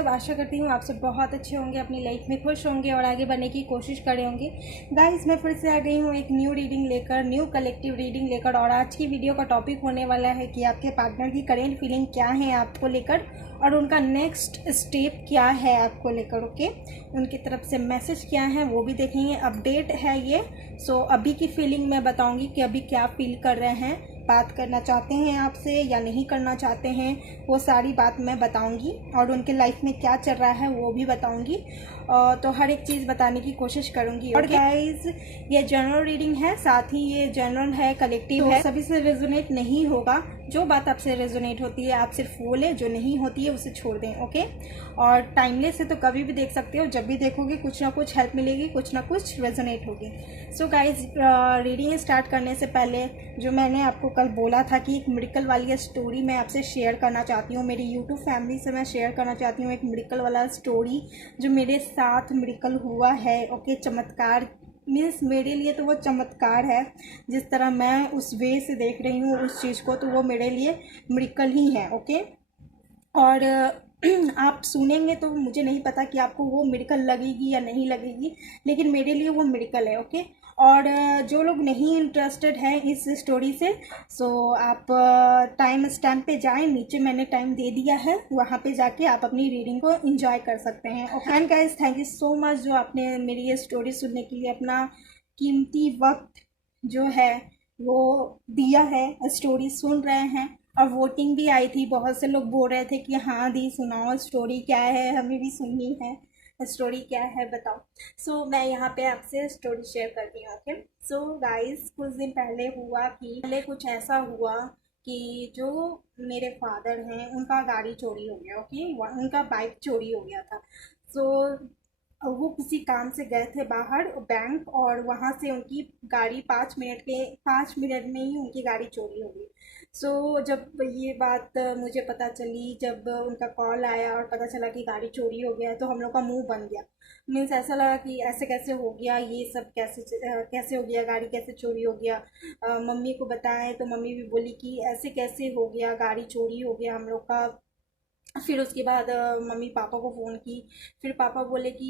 सब? आशा करती हूँ आप सब बहुत अच्छे होंगे, अपनी लाइफ में खुश होंगे और आगे बढ़ने की कोशिश कर रहे होंगे। गाइस, मैं फिर से आ गई हूँ एक न्यू रीडिंग लेकर, न्यू कलेक्टिव रीडिंग लेकर। और आज की वीडियो का टॉपिक होने वाला है कि आपके पार्टनर की करेंट फीलिंग क्या है आपको लेकर और उनका नेक्स्ट स्टेप क्या है आपको लेकर। ओके, उनकी तरफ से मैसेज क्या है वो भी देखेंगे, अपडेट है ये। सो अभी की फीलिंग मैं बताऊंगी कि अभी क्या फील कर रहे हैं, बात करना चाहते हैं आपसे या नहीं करना चाहते हैं, वो सारी बात मैं बताऊंगी। और उनके लाइफ में क्या चल रहा है वो भी बताऊंगी। तो हर एक चीज़ बताने की कोशिश करूंगी। और गाइस, ये जनरल रीडिंग है, साथ ही ये जनरल है, कलेक्टिव है, सभी से रेजोनेट नहीं होगा। जो बात आपसे रेजोनेट होती है आप सिर्फ वो लें, जो नहीं होती है उसे छोड़ दें। ओके, और टाइमलेस है तो कभी भी देख सकते हो, जब भी देखोगे कुछ ना कुछ हेल्प मिलेगी, कुछ ना कुछ रेजोनेट होगी। सो गाइस, रीडिंग स्टार्ट करने से पहले जो मैंने आपको कल बोला था कि एक मिरेकल वाली स्टोरी मैं आपसे शेयर करना चाहती हूँ, मेरी यूट्यूब फैमिली से मैं शेयर करना चाहती हूँ एक मिरेकल वाला स्टोरी जो मेरे साथ मिरेकल हुआ है। ओके, चमत्कार मीन्स मेरे लिए तो वो चमत्कार है, जिस तरह मैं उस वे से देख रही हूँ उस चीज़ को, तो वो मेरे लिए मिरेकल ही है। ओके, और आप सुनेंगे तो मुझे नहीं पता कि आपको वो मिरेकल लगेगी या नहीं लगेगी, लेकिन मेरे लिए वो मिरेकल है। ओके, और जो लोग नहीं इंटरेस्टेड हैं इस स्टोरी से, सो आप टाइम स्टैम्प पे जाएं, नीचे मैंने टाइम दे दिया है, वहाँ पे जाके आप अपनी रीडिंग को एंजॉय कर सकते हैं। Okay, and guys, thank you so much जो आपने मेरी ये स्टोरी सुनने के लिए अपना कीमती वक्त जो है वो दिया है, स्टोरी सुन रहे हैं। और वोटिंग भी आई थी, बहुत से लोग बोल रहे थे कि हाँ दी सुनाओ, स्टोरी क्या है, हमें भी सुननी है, स्टोरी क्या है बताओ। सो मैं यहाँ पे आपसे स्टोरी शेयर करती हूँ। ओके, सो गाइस, कुछ दिन पहले हुआ कि पहले कुछ ऐसा हुआ कि जो मेरे फादर हैं उनका गाड़ी चोरी हो गया। ओके, उनका बाइक चोरी हो गया था। सो वो किसी काम से गए थे बाहर बैंक, और वहाँ से उनकी गाड़ी 5 मिनट में ही उनकी गाड़ी चोरी हो गई। सो जब ये बात मुझे पता चली, जब उनका कॉल आया और पता चला कि गाड़ी चोरी हो गया है, तो हम लोग का मुंह बन गया। मीन्स ऐसा लगा कि ऐसे कैसे हो गया, ये सब कैसे हो गया, गाड़ी कैसे चोरी हो गया। मम्मी को बताएं तो मम्मी भी बोली कि ऐसे कैसे हो गया, गाड़ी चोरी हो गया हम लोग का। फिर उसके बाद मम्मी पापा को फ़ोन की। फिर पापा बोले कि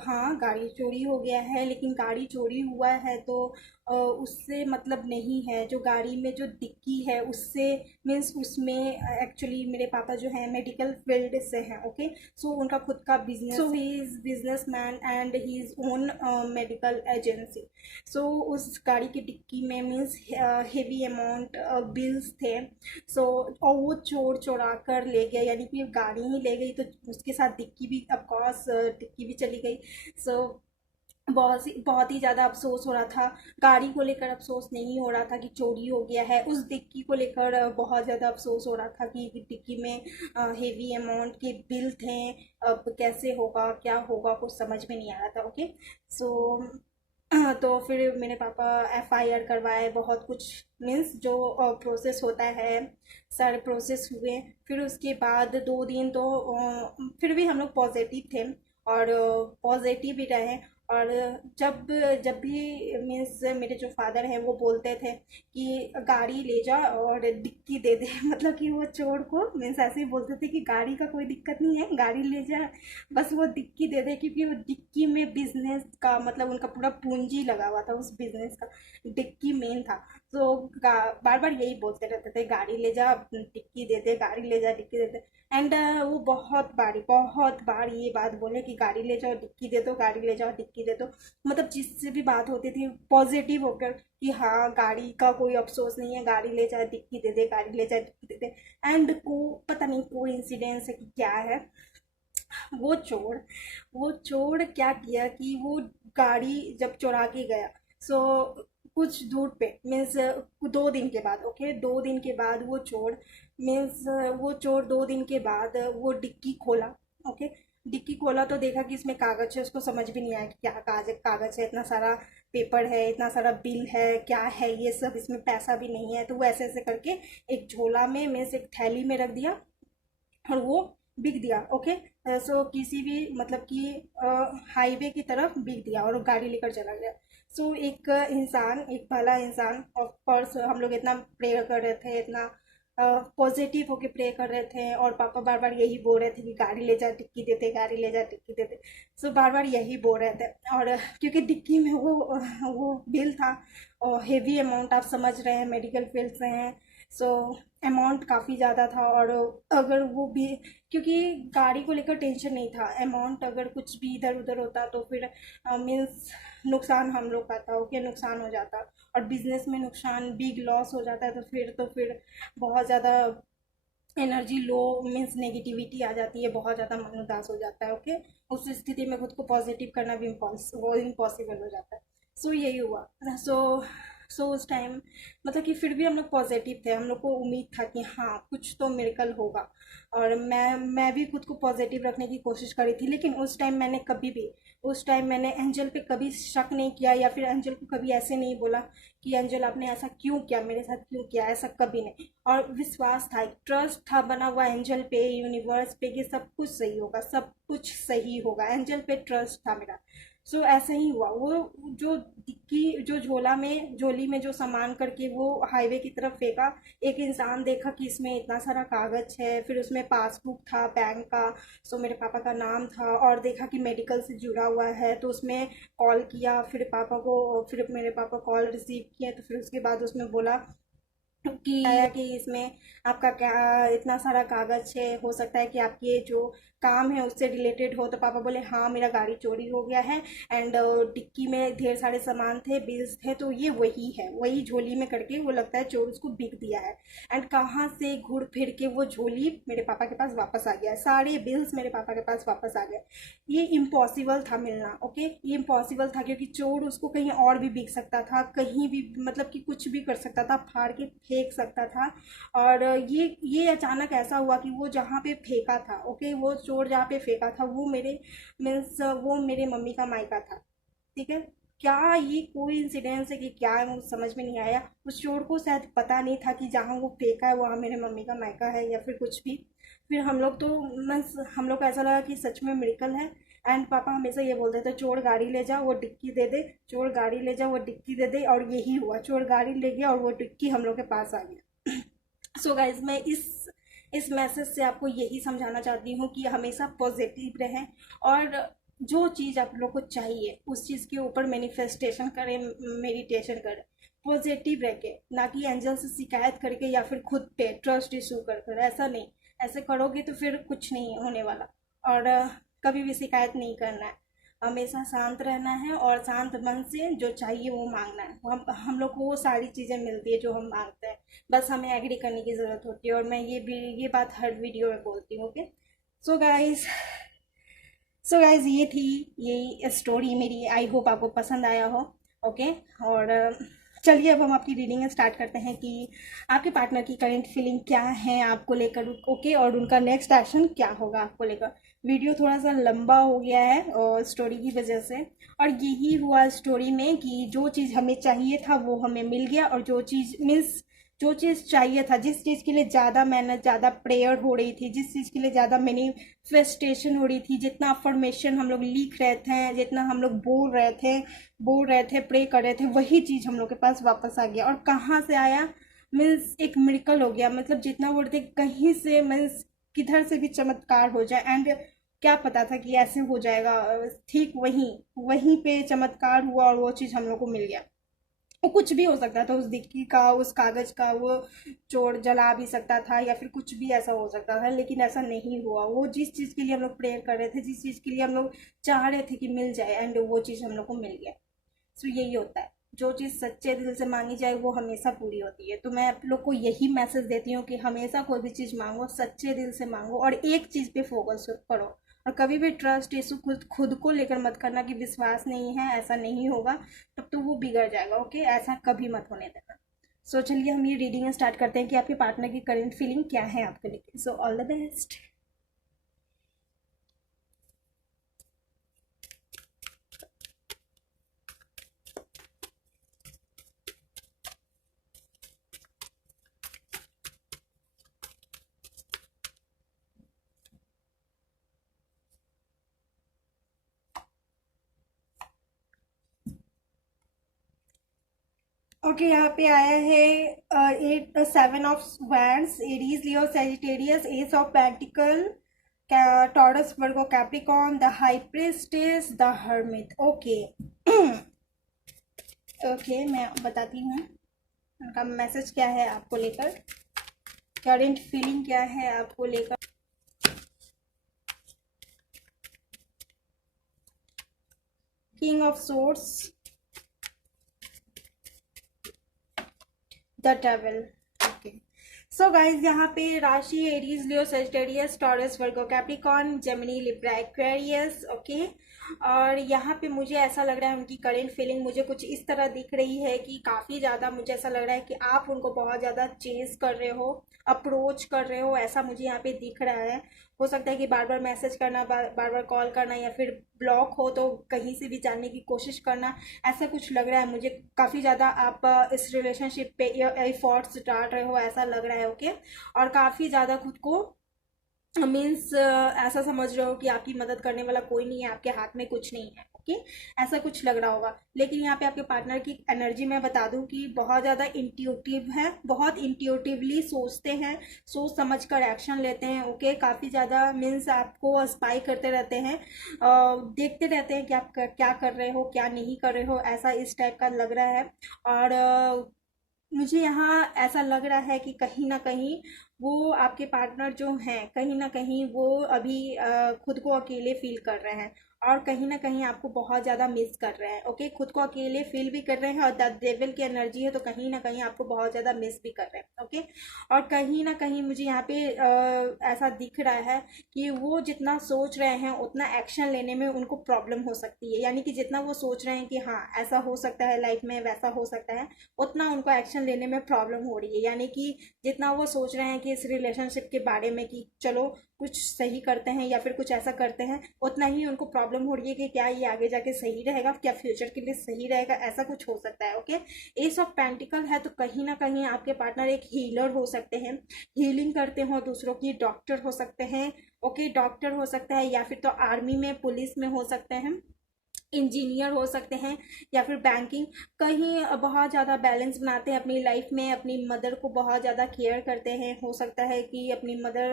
हाँ गाड़ी चोरी हो गया है, लेकिन गाड़ी चोरी हुआ है तो उससे मतलब नहीं है, जो गाड़ी में जो डिक्की है उससे, मीन्स उसमें एक्चुअली मेरे पापा जो हैं मेडिकल फील्ड से हैं। ओके, सो उनका खुद का business, so he is businessman and he is own medical agency. So उस गाड़ी की डिक्की में मीन्स हेवी अमाउंट बिल्स थे। सो और वो चोर चोरा कर ले गया, यानी कि गाड़ी ही ले गई तो उसके साथ डिक्की भी, ऑफकोर्स डिक्की भी चली गई। सो बहुत ही ज़्यादा अफसोस हो रहा था। गाड़ी को लेकर अफसोस नहीं हो रहा था कि चोरी हो गया है, उस डिक्की को लेकर बहुत ज़्यादा अफसोस हो रहा था कि डिक्की में हेवी अमाउंट के बिल थे। अब कैसे होगा, क्या होगा, कुछ समझ में नहीं आ रहा था। ओके, सो तो फिर मेरे पापा एफआईआर करवाए, बहुत कुछ मीन्स जो प्रोसेस होता है सारे प्रोसेस हुए। फिर उसके बाद 2 दिन तो फिर भी हम लोग पॉजिटिव थे और पॉजिटिव ही रहे। और जब जब भी मीन्स मेरे जो फादर हैं वो बोलते थे कि गाड़ी ले जा और डिक्की दे दे मतलब कि वो चोर को मीन्स ऐसे ही बोलते थे कि गाड़ी का कोई दिक्कत नहीं है, गाड़ी ले जा, बस वो डिक्की दे दे, क्योंकि वो डिक्की में बिजनेस का मतलब उनका पूरा पूंजी लगा हुआ था, उस बिजनेस का डिक्की मेन था। तो बार बार यही बोलते रहते थे गाड़ी ले जा डिक्की दे दे, गाड़ी ले जा डिक्की दे दे। एंड वो बहुत बार ये बात बोले कि गाड़ी ले जाओ डिक्की दे दो, गाड़ी ले जाओ डिक्की दे दो। मतलब जिससे भी बात होती थी पॉजिटिव होकर कि हाँ गाड़ी का कोई अफसोस नहीं है, गाड़ी ले जाए डिक्की दे दे, गाड़ी ले जाए डिक्की दे दे। एंड को पता नहीं कोई इंसिडेंस है कि क्या है, वो चोर वो चोर क्या किया कि वो गाड़ी जब चुरा के गया, सो कुछ दूर पे मीन्स 2 दिन के बाद, ओके 2 दिन के बाद वो चोर मीन्स वो चोर 2 दिन के बाद वो डिक्की खोला। ओके, डिक्की खोला तो देखा कि इसमें कागज है, उसको समझ भी नहीं आया कि क्या कागज है, इतना सारा पेपर है, इतना सारा बिल है, क्या है ये सब, इसमें पैसा भी नहीं है। तो वो ऐसे ऐसे करके एक झोला में मीन्स एक थैली में रख दिया और वो बिक दिया। ओके, सो किसी भी मतलब कि हाईवे की तरफ बिक दिया और गाड़ी लेकर चला गया। सो एक इंसान, एक भला इंसान, ऑफ कोर्स हम लोग इतना प्रेयर कर रहे थे, इतना पॉजिटिव होके प्रे कर रहे थे, और पापा बार बार यही बोल रहे थे कि गाड़ी ले जा, डिक्की देते, गाड़ी ले जा, डिक्की देते। सो बार बार यही बोल रहे थे। और क्योंकि डिक्की में वो बिल था, और हेवी अमाउंट, आप समझ रहे हैं, मेडिकल फील्ड से हैं। सो अमाउंट काफ़ी ज़्यादा था। और अगर वो भी, क्योंकि गाड़ी को लेकर टेंशन नहीं था, अमाउंट अगर कुछ भी इधर उधर होता तो फिर मीन्स नुकसान हम लोग का था, ओके, नुकसान हो जाता। और बिजनेस में नुकसान, बिग लॉस हो जाता है, तो फिर बहुत ज़्यादा एनर्जी लो, मीन्स नेगेटिविटी आ जाती है, बहुत ज़्यादा मन उदास हो जाता है, ओके। उस स्थिति में खुद को पॉजिटिव करना भी इम्पॉसिबल हो जाता है। सो यही हुआ। सो उस टाइम मतलब कि फिर भी हम लोग पॉजिटिव थे, हम लोग को उम्मीद था कि हाँ कुछ तो मिरेकल होगा। और मैं भी खुद को पॉजिटिव रखने की कोशिश करी थी, लेकिन उस टाइम मैंने कभी भी, उस टाइम मैंने एंजल पे कभी शक नहीं किया, या फिर एंजल को कभी ऐसे नहीं बोला कि एंजल आपने ऐसा क्यों किया, मेरे साथ क्यों किया, ऐसा कभी नहीं। और विश्वास था, एक ट्रस्ट था बना हुआ एंजल पे, यूनिवर्स पे, कि सब कुछ सही होगा, सब कुछ सही होगा, एंजल पे ट्रस्ट था मेरा। सो ऐसे ही हुआ। वो जो डिक्की, जो झोली में जो सामान करके वो हाईवे की तरफ फेंका, एक इंसान देखा कि इसमें इतना सारा कागज है, फिर उसमें पासबुक था बैंक का, सो मेरे पापा का नाम था, और देखा कि मेडिकल से जुड़ा हुआ है, तो उसमें कॉल किया, फिर मेरे पापा कॉल रिसीव किए, तो फिर उसके बाद उसमें बोला कि आया कि इसमें आपका क्या इतना सारा कागज है, हो सकता है कि आपकी ये जो काम है उससे रिलेटेड हो। तो पापा बोले हाँ मेरा गाड़ी चोरी हो गया है, एंड डिक्की में ढेर सारे सामान थे, बिल्स थे, तो ये वही है, वही झोली में करके वो लगता है चोर उसको बिक दिया है। एंड कहाँ से घुर फिर के वो झोली मेरे पापा के पास वापस आ गया, सारे बिल्स मेरे पापा के पास वापस आ गए। ये इम्पॉसिबल था मिलना, ओके, ये इम्पॉसिबल था, क्योंकि चोर उसको कहीं और भी बिक सकता था, कहीं भी, मतलब कि कुछ भी कर सकता था, फाड़ के फेंक सकता था। और ये अचानक ऐसा हुआ कि वो जहाँ पे फेंका था, ओके, वो चोर जहाँ पे फेंका था वो मेरे मीन्स वो मेरे मम्मी का मायका था, ठीक है। क्या ये कोई इंसिडेंस है कि क्या है, मुझे समझ में नहीं आया। उस चोर को शायद पता नहीं था कि जहाँ वो फेंका है वहाँ मेरे मम्मी का मायका है, या फिर कुछ भी। फिर हम लोग तो मीन्स हम लोग को ऐसा लगा कि सच में मिरेकल है। एंड पापा हमेशा ये बोलते थे चोर गाड़ी ले जाओ वो डिक्की दे दे, चोर गाड़ी ले जाओ वो डिक्की दे दे, और यही हुआ, चोर गाड़ी ले गया और वो डिक्की हम लोग के पास आ गया। सो गाइज, मैं इस मैसेज से आपको यही समझाना चाहती हूँ कि हमेशा पॉजिटिव रहें, और जो चीज़ आप लोग को चाहिए उस चीज़ के ऊपर मैनिफेस्टेशन करें, मेडिटेशन करें, पॉजिटिव रह के, ना कि एंजल से शिकायत करके या फिर खुद पे ट्रस्ट इशू कर कर, ऐसा नहीं। ऐसे करोगे तो फिर कुछ नहीं होने वाला। और कभी भी शिकायत नहीं करना है, हमेशा शांत रहना है, और शांत मन से जो चाहिए वो मांगना है। हम लोग को वो सारी चीज़ें मिलती है जो हम मांगते हैं, बस हमें एग्री करने की ज़रूरत होती है। और मैं ये बात हर वीडियो में बोलती हूँ, okay. So guys so guys ये थी, यही स्टोरी मेरी, आई होप आपको पसंद आया हो, ओके। और चलिए अब हम आपकी रीडिंग स्टार्ट करते हैं कि आपके पार्टनर की करंट फीलिंग क्या है आपको लेकर, ओके, और उनका नेक्स्ट एक्शन क्या होगा आपको लेकर। वीडियो थोड़ा सा लंबा हो गया है और स्टोरी की वजह से, और यही हुआ स्टोरी में कि जो चीज़ हमें चाहिए था वो हमें मिल गया, और जो चीज़ मीन्स जो चीज़ चाहिए था, जिस चीज़ के लिए ज़्यादा मेहनत, ज़्यादा प्रेयर हो रही थी, जिस चीज़ के लिए ज़्यादा मैनिफेस्टेशन हो रही थी, जितना अफर्मेशन हम लोग लिख रहे थे, जितना हम लोग बोल रहे थे, प्रे कर रहे थे, वही चीज़ हम लोग के पास वापस आ गया। और कहाँ से आया, मीन्स एक मिरेकल हो गया, मतलब जितना बोलते कहीं से, मीन्स किधर से भी चमत्कार हो जाए। एंड क्या पता था कि ऐसे हो जाएगा, ठीक वहीं वहीं पे चमत्कार हुआ, और वो चीज़ हम लोग को मिल गया। वो कुछ भी हो सकता था, उस डिक्की का, उस कागज का, वो चोर जला भी सकता था, या फिर कुछ भी ऐसा हो सकता था, लेकिन ऐसा नहीं हुआ। वो जिस चीज़ के लिए हम लोग प्रेयर कर रहे थे, जिस चीज़ के लिए हम लोग चाह रहे थे कि मिल जाए, एंड वो चीज़ हम लोग को मिल गया। सो यही होता है, जो चीज़ सच्चे दिल से मांगी जाए वो हमेशा पूरी होती है। तो मैं आप लोग को यही मैसेज देती हूँ कि हमेशा कोई भी चीज़ मांगो, सच्चे दिल से मांगो, और एक चीज़ पे फोकस करो। और कभी भी ट्रस्ट इशू खुद खुद को लेकर मत करना कि विश्वास नहीं है, ऐसा नहीं होगा, तब तो वो बिगड़ जाएगा, ओके, ऐसा कभी मत होने देना। सो चलिए हम ये रीडिंग स्टार्ट करते हैं कि आपके पार्टनर की करंट फीलिंग क्या है आपके लिए। So all the best. Okay, यहाँ पे आया है 7 of wands, Aries, Leo, Sagittarius, S of pentacle, taurus, Virgo, Capricorn, the high priestess, the hermit. Okay. Okay, मैं बताती हूँ उनका मैसेज क्या है आपको लेकर, करंट फीलिंग क्या है आपको लेकर। King of source, the devil. Okay, so guys यहाँ पे राशि Aries, Leo, Sagittarius, Taurus, Virgo, Capricorn, Gemini, Libra, Aquarius. Okay, और यहाँ पे मुझे ऐसा लग रहा है उनकी करंट फीलिंग मुझे कुछ इस तरह दिख रही है कि काफ़ी ज़्यादा मुझे ऐसा लग रहा है कि आप उनको बहुत ज़्यादा चेज कर रहे हो, अप्रोच कर रहे हो, ऐसा मुझे यहाँ पे दिख रहा है। हो सकता है कि बार बार मैसेज करना, बार बार कॉल करना, या फिर ब्लॉक हो तो कहीं से भी जानने की कोशिश करना, ऐसा कुछ लग रहा है मुझे। काफ़ी ज़्यादा आप इस रिलेशनशिप पे एफर्ट्स डाल रहे हो, ऐसा लग रहा है। ओके, और काफ़ी ज़्यादा खुद को मीन्स ऐसा समझ रहे हो कि आपकी मदद करने वाला कोई नहीं है, आपके हाथ में कुछ नहीं है। ओके, ऐसा कुछ लग रहा होगा। लेकिन यहाँ पे आपके पार्टनर की एनर्जी मैं बता दूं कि बहुत ज़्यादा इंट्यूटिव है, बहुत इंट्यूटिवली सोचते हैं, सोच समझ कर एक्शन लेते हैं। ओके, काफ़ी ज़्यादा मीन्स आपको स्पाई करते रहते हैं, देखते रहते हैं कि आप क्या कर रहे हो, क्या नहीं कर रहे हो, ऐसा इस टाइप का लग रहा है। और मुझे यहाँ ऐसा लग रहा है कि कहीं ना कहीं वो आपके पार्टनर जो हैं, कहीं ना कहीं वो अभी खुद को अकेले फील कर रहे हैं, और कहीं ना कहीं आपको बहुत ज़्यादा मिस कर रहे हैं। ओके, खुद को अकेले फील भी कर रहे हैं, और द डेविल की एनर्जी है तो कहीं ना कहीं आपको बहुत ज़्यादा मिस भी कर रहे हैं। ओके, और कहीं ना कहीं मुझे यहाँ पे ऐसा दिख रहा है कि वो जितना सोच रहे हैं उतना एक्शन लेने में उनको प्रॉब्लम हो सकती है। यानी कि जितना वो सोच रहे हैं कि हाँ ऐसा हो सकता है लाइफ में, वैसा हो सकता है, उतना उनको एक्शन लेने में प्रॉब्लम हो रही है। यानी कि जितना वो सोच रहे हैं कि इस रिलेशनशिप के बारे में कि चलो कुछ सही करते हैं या फिर कुछ ऐसा करते हैं, उतना ही उनको प्रॉब्लम हो रही है कि क्या ये आगे जाके सही रहेगा, क्या फ्यूचर के लिए सही रहेगा, ऐसा कुछ हो सकता है। ओके, एस ऑफ पेंटिकल है तो कहीं ना कहीं आपके पार्टनर एक हीलर हो सकते हैं, हीलिंग करते हो दूसरों की, डॉक्टर हो सकते हैं। ओके, डॉक्टर हो सकता है, या फिर तो आर्मी में, पुलिस में हो सकते हैं, इंजीनियर हो सकते हैं, या फिर बैंकिंग। कहीं बहुत ज़्यादा बैलेंस बनाते हैं अपनी लाइफ में, अपनी मदर को बहुत ज़्यादा केयर करते हैं। हो सकता है कि अपनी मदर,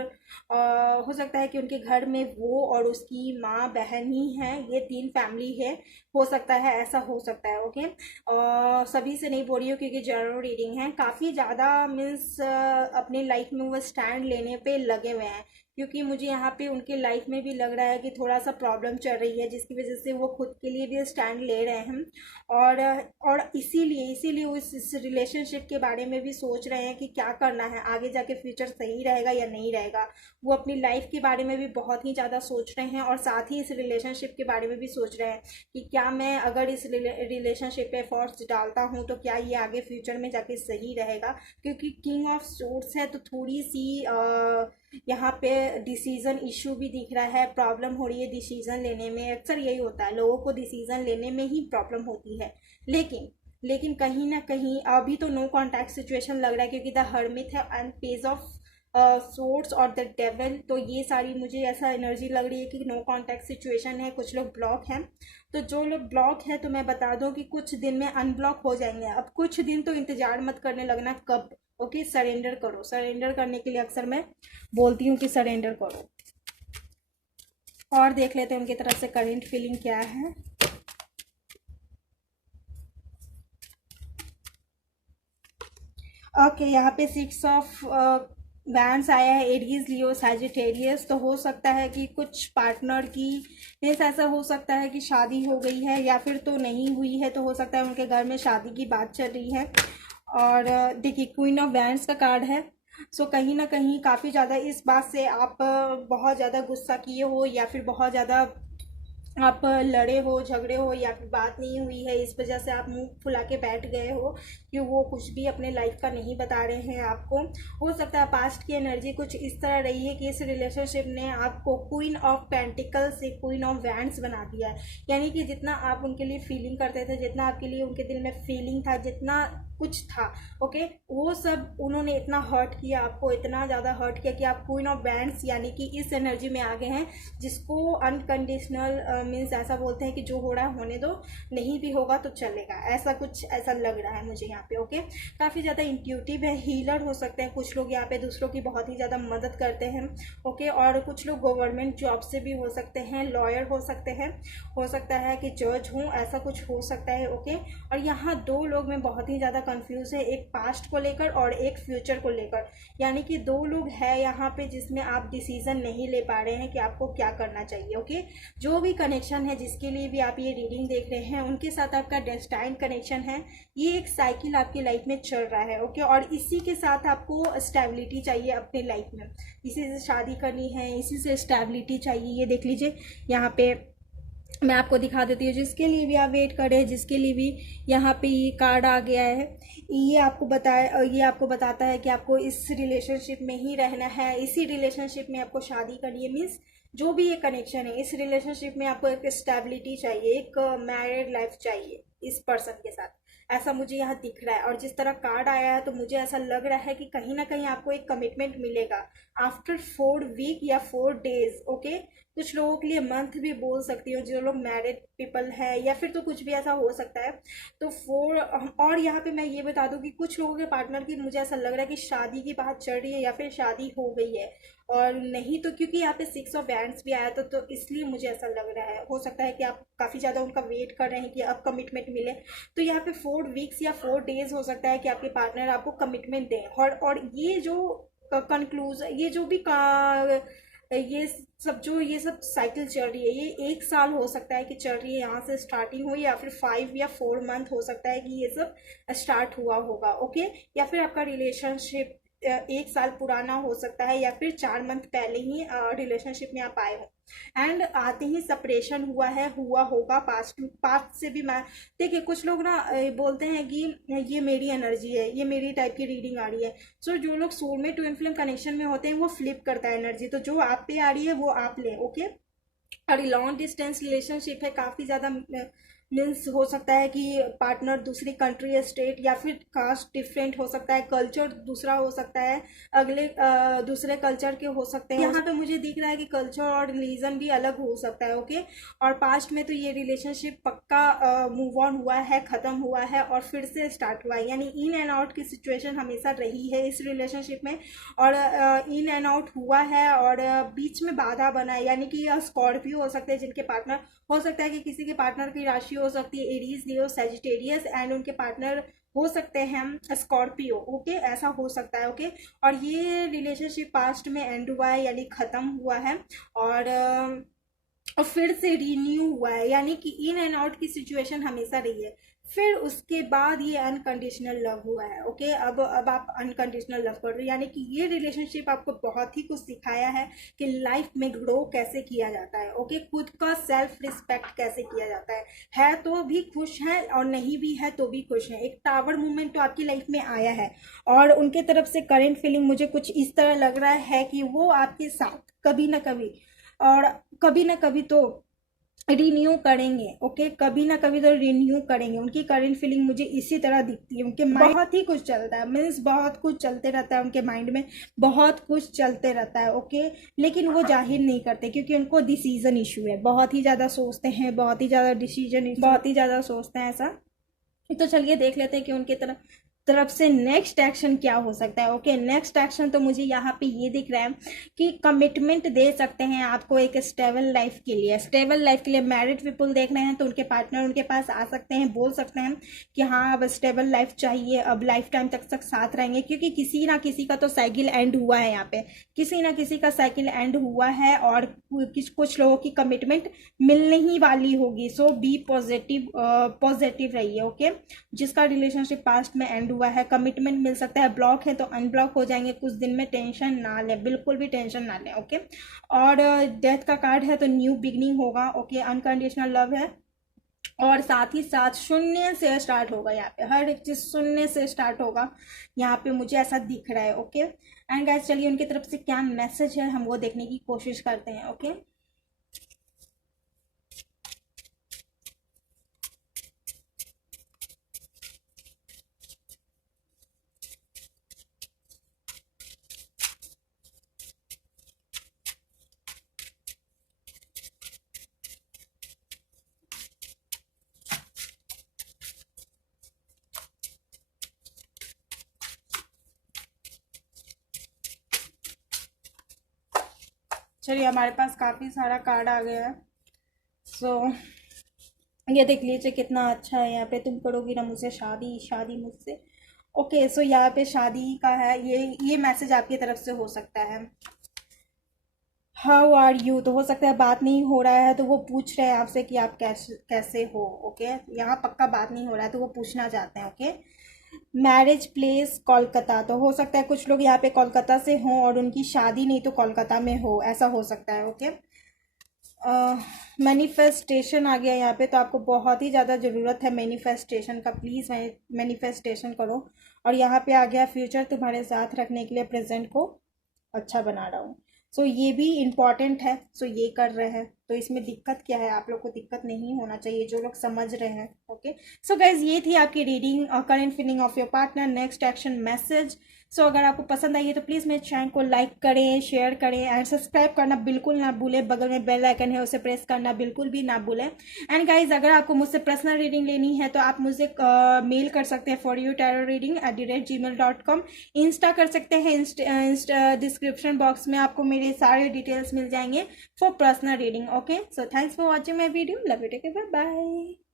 हो सकता है कि उनके घर में वो और उसकी माँ बहन ही हैं, ये 3 फैमिली है, हो सकता है, ऐसा हो सकता है। ओके, और सभी से नहीं बोल रही हूँ क्योंकि जनरल रीडिंग है। काफ़ी ज़्यादा मीन्स अपनी लाइफ में वो स्टैंड लेने पे लगे हुए हैं, क्योंकि मुझे यहाँ पे उनके लाइफ में भी लग रहा है कि थोड़ा सा प्रॉब्लम चल रही है, जिसकी वजह से वो खुद के लिए भी स्टैंड ले रहे हैं। और इसीलिए वो इस रिलेशनशिप के बारे में भी सोच रहे हैं कि क्या करना है आगे जाके, फ्यूचर सही रहेगा या नहीं रहेगा। वो अपनी लाइफ के बारे में भी बहुत ही ज़्यादा सोच रहे हैं, और साथ ही इस रिलेशनशिप के बारे में भी सोच रहे हैं कि क्या मैं अगर इस रिलेशनशिप पे एफर्ट्स डालता हूँ तो क्या ये आगे फ्यूचर में जाके सही रहेगा। क्योंकि किंग ऑफ सोर्स है तो थोड़ी सी यहाँ पे डिसीजन इशू भी दिख रहा है, प्रॉब्लम हो रही है डिसीजन लेने में। अक्सर यही होता है, लोगों को डिसीजन लेने में ही प्रॉब्लम होती है। लेकिन कहीं ना कहीं अभी तो नो कॉन्टैक्ट सिचुएशन लग रहा है, क्योंकि द हर्मिट है एंड पेज ऑफ सोर्स और द डेविल, तो ये सारी मुझे ऐसा एनर्जी लग रही है कि नो कॉन्टैक्ट सिचुएशन है, कुछ लोग ब्लॉक हैं। तो जो लोग ब्लॉक है तो मैं बता दूं कि कुछ दिन में अनब्लॉक हो जाएंगे। अब कुछ दिन तो इंतजार मत करने लगना कब। ओके, सरेंडर करो। सरेंडर करने के लिए अक्सर मैं बोलती हूँ कि सरेंडर करो। और देख लेते हैं उनकी तरफ से करंट फीलिंग क्या है। ओके, यहाँ पे 6 ऑफ वैंड्स आया है, एरीज, लियो, सैजिटेरियस। तो हो सकता है कि कुछ पार्टनर की मीन्स ऐसा हो सकता है कि शादी हो गई है, या फिर तो नहीं हुई है, तो हो सकता है उनके घर में शादी की बात चल रही है। और देखिए क्वीन ऑफ वैंड्स का कार्ड है। सो कहीं ना कहीं काफ़ी ज़्यादा इस बात से आप बहुत ज़्यादा गुस्सा किए हो, या फिर बहुत ज़्यादा आप लड़े हो, झगड़े हो, या फिर बात नहीं हुई है, इस वजह से आप मुंह फुला के बैठ गए हो कि वो कुछ भी अपने लाइफ का नहीं बता रहे हैं आपको। हो सकता है पास्ट की एनर्जी कुछ इस तरह रही है कि इस रिलेशनशिप ने आपको क्वीन ऑफ पेंटिकल से क्वीन ऑफ वैंड्स बना दिया है। यानी कि जितना आप उनके लिए फीलिंग करते थे, जितना आपके लिए उनके दिल में फीलिंग था, जितना कुछ था, ओके। वो सब उन्होंने इतना हर्ट किया आपको, इतना ज़्यादा हर्ट किया कि आप क्वीन ऑफ बैंड्स यानी कि इस एनर्जी में आ गए हैं जिसको अनकंडीशनल मीन्स ऐसा बोलते हैं कि जो हो रहा है होने दो, नहीं भी होगा तो चलेगा, ऐसा कुछ ऐसा लग रहा है मुझे यहाँ पे, ओके। काफ़ी ज़्यादा इंट्यूटिव है, हीलर हो सकते हैं कुछ लोग यहाँ पे, दूसरों की बहुत ही ज़्यादा मदद करते हैं, ओके। और कुछ लोग गवर्नमेंट जॉब से भी हो सकते हैं, लॉयर हो सकते हैं, हो सकता है कि जज हूँ, ऐसा कुछ हो सकता है, ओके। और यहाँ दो लोग में बहुत ही ज़्यादा कंफ्यूज है, एक पास्ट को लेकर और एक फ्यूचर को लेकर, यानी कि दो लोग हैं यहाँ पे जिसमें आप डिसीजन नहीं ले पा रहे हैं कि आपको क्या करना चाहिए, ओके। जो भी कनेक्शन है जिसके लिए भी आप ये रीडिंग देख रहे हैं उनके साथ आपका डेस्टाइन कनेक्शन है, ये एक साइकिल आपकी लाइफ में चल रहा है, ओके। और इसी के साथ आपको स्टेबिलिटी चाहिए अपने लाइफ में, इसी से शादी करनी है, इसी से स्टेबिलिटी चाहिए। ये देख लीजिए यहाँ पे मैं आपको दिखा देती हूँ, जिसके लिए भी आप वेट कर रहे हैं, जिसके लिए भी यहाँ पे ये कार्ड आ गया है, ये आपको बताता है कि आपको इस रिलेशनशिप में ही रहना है, इसी रिलेशनशिप में आपको शादी करनी है। मीन्स जो भी ये कनेक्शन है, इस रिलेशनशिप में आपको एक स्टेबिलिटी चाहिए, एक मैरिड लाइफ चाहिए इस पर्सन के साथ, ऐसा मुझे यहाँ दिख रहा है। और जिस तरह कार्ड आया है तो मुझे ऐसा लग रहा है कि कहीं ना कहीं आपको एक कमिटमेंट मिलेगा आफ्टर 4 वीक या 4 डेज, ओके। कुछ लोगों के लिए मंथ भी बोल सकती हो, जो लोग मैरिड पीपल है, या फिर तो कुछ भी ऐसा हो सकता है। तो और यहाँ पे मैं ये बता दूँ कि कुछ लोगों के पार्टनर की मुझे ऐसा लग रहा है कि शादी की बात चल रही है या फिर शादी हो गई है, और नहीं तो क्योंकि यहाँ पे 6 ऑफ वैंड्स भी आया तो इसलिए मुझे ऐसा लग रहा है। हो सकता है कि आप काफ़ी ज़्यादा उनका वेट कर रहे हैं कि अब कमिटमेंट मिले, तो यहाँ पे 4 वीक्स या 4 डेज हो सकता है कि आपके पार्टनर आपको कमिटमेंट दें। और ये जो कंक्लूज ये जो भी ये सब साइकिल चल रही है, ये 1 साल हो सकता है कि चल रही है, यहाँ से स्टार्टिंग हो, या फिर 5 या 4 मंथ हो सकता है कि ये सब स्टार्ट हुआ होगा, ओके। या फिर आपका रिलेशनशिप 1 साल पुराना हो सकता है, या फिर 4 मंथ पहले ही रिलेशनशिप में आप आए हो, एंड आते ही सेपरेशन हुआ होगा पास्ट से भी। मैं देखिए कुछ लोग ना बोलते हैं कि ये मेरी एनर्जी है, ये मेरी टाइप की रीडिंग आ रही है। सो जो लोग सोलमेट ट्विन फ्लेम कनेक्शन में होते हैं वो फ्लिप करता है एनर्जी, तो जो आप पे आ रही है वो आप लें, ओके। और लॉन्ग डिस्टेंस रिलेशनशिप है, काफ़ी ज़्यादा मीन्स हो सकता है कि पार्टनर दूसरी कंट्री, स्टेट, या फिर कास्ट डिफरेंट हो सकता है, कल्चर दूसरा हो सकता है, अगले दूसरे कल्चर के हो सकते हैं। यहाँ पे मुझे दिख रहा है कि कल्चर और रिलीजन भी अलग हो सकता है, ओके। और पास्ट में तो ये रिलेशनशिप पक्का मूव ऑन हुआ है, ख़त्म हुआ है और फिर से स्टार्ट हुआ है, यानी इन एंड आउट की सिचुएशन हमेशा रही है इस रिलेशनशिप में, और इन एंड आउट हुआ है, और बीच में बाधा बना है, यानी कि स्कॉर्पियो हो सकते हैं जिनके पार्टनर, हो सकता है कि किसी के पार्टनर की राशि हो सकती है एरीज, लियो, सैजिटेरियस, एंड उनके पार्टनर हो सकते हैं स्कॉर्पियो, ओके। ऐसा हो सकता है, ओके। और ये रिलेशनशिप पास्ट में एंड हुआ है, यानी ख़त्म हुआ है, और फिर से रीन्यू हुआ है, यानी कि इन एंड आउट की सिचुएशन हमेशा रही है। फिर उसके बाद ये अनकंडीशनल लव हुआ है, ओके। अब आप अनकंडीशनल लव कर रहे हो, यानी कि ये रिलेशनशिप आपको बहुत ही कुछ सिखाया है कि लाइफ में ग्रो कैसे किया जाता है, ओके। खुद का सेल्फ रिस्पेक्ट कैसे किया जाता है तो भी खुश है और नहीं भी है तो भी खुश है। एक टावर मूवमेंट तो आपकी लाइफ में आया है, और उनके तरफ से करेंट फीलिंग मुझे कुछ इस तरह लग रहा है कि वो आपके साथ कभी ना कभी और कभी ना कभी तो रिन्यू करेंगे, ओके। कभी ना कभी तो रिन्यू करेंगे। उनकी करंट फीलिंग मुझे इसी तरह दिखती है, उनके बहुत ही कुछ चलता है, मीन्स बहुत कुछ चलते रहता है उनके माइंड में, बहुत कुछ चलते रहता है, ओके। लेकिन वो जाहिर नहीं करते क्योंकि उनको डिसीजन इशू है, बहुत ही ज़्यादा सोचते हैं, बहुत ही ज़्यादा डिसीजन, बहुत ही ज़्यादा सोचते हैं ऐसा। तो चलिए देख लेते हैं कि उनके तरफ से नेक्स्ट एक्शन क्या हो सकता है, ओके। नेक्स्ट एक्शन तो मुझे यहाँ पे ये दिख रहा है कि कमिटमेंट दे सकते हैं आपको एक स्टेबल लाइफ के लिए। स्टेबल लाइफ के लिए मैरिड पीपल देख रहे हैं तो उनके पार्टनर उनके पास आ सकते हैं, बोल सकते हैं कि हाँ अब स्टेबल लाइफ चाहिए, अब लाइफ टाइम तक साथ रहेंगे, क्योंकि किसी ना किसी का तो साइकिल एंड हुआ है, यहाँ पे किसी ना किसी का साइकिल एंड हुआ है, और कुछ लोगों की कमिटमेंट मिलने ही वाली होगी। सो बी पॉजिटिव रहिए, ओके। जिसका रिलेशनशिप पास्ट में एंड हुआ है, कमिटमेंट मिल सकता है, ब्लॉक है तो अनब्लॉक हो जाएंगे कुछ दिन में, टेंशन ना लें, बिल्कुल भी टेंशन ना लें, ओके। और डेथ का कार्ड है तो न्यू बिगनिंग होगा, ओके। अनकंडीशनल लव है, और साथ ही साथ शून्य से स्टार्ट होगा, यहाँ पे हर एक चीज़ शून्य से स्टार्ट होगा, यहाँ पे मुझे ऐसा दिख रहा है, ओके। एंड गाइस चलिए उनकी तरफ से क्या मैसेज है हम वो देखने की कोशिश करते हैं, ओके। चलिए हमारे पास काफ़ी सारा कार्ड आ गया है। सो ये देख लीजिए कितना अच्छा है। यहाँ पे तुम करोगी ना मुझसे शादी, शादी मुझसे। ओके, सो यहाँ पे शादी का है। ये मैसेज आपकी तरफ से हो सकता है। हाउ आर यू, तो हो सकता है बात नहीं हो रहा है तो वो पूछ रहे हैं आपसे कि आप कैसे कैसे हो। ओके, यहाँ पक्का बात नहीं हो रहा है तो वो पूछना चाहते हैं। ओके, मैरिज प्लेस कोलकाता, तो हो सकता है कुछ लोग यहाँ पे कोलकाता से हों और उनकी शादी नहीं तो कोलकाता में हो, ऐसा हो सकता है। ओके, मैनिफेस्टेशन आ गया यहाँ पे, तो आपको बहुत ही ज़्यादा ज़रूरत है मैनिफेस्टेशन का। प्लीज़ मैनिफेस्टेशन करो। और यहाँ पे आ गया फ्यूचर तुम्हारे साथ रखने के लिए प्रेजेंट को अच्छा बना रहा हूँ। सो ये भी इम्पॉर्टेंट है। सो ये कर रहे हैं तो इसमें दिक्कत क्या है, आप लोग को दिक्कत नहीं होना चाहिए जो लोग समझ रहे हैं। ओके, सो गाइज ये थी आपकी reading current feeling of your partner, next action message. So अगर आपको पसंद आई है तो प्लीज़ मेरे चैनल को लाइक करें, शेयर करें एंड सब्सक्राइब करना बिल्कुल ना भूलें। बगल में बेल आइकन है, उसे प्रेस करना बिल्कुल भी ना भूलें। एंड गाइज अगर आपको मुझसे पर्सनल रीडिंग लेनी है तो आप मुझे मेल कर सकते हैं foryoutaroreading@gmail.com। इंस्टा कर सकते हैं, डिस्क्रिप्शन बॉक्स में आपको मेरे सारे डिटेल्स मिल जाएंगे for personal reading. Okay, so thanks for watching my video, love you, take care, bye bye.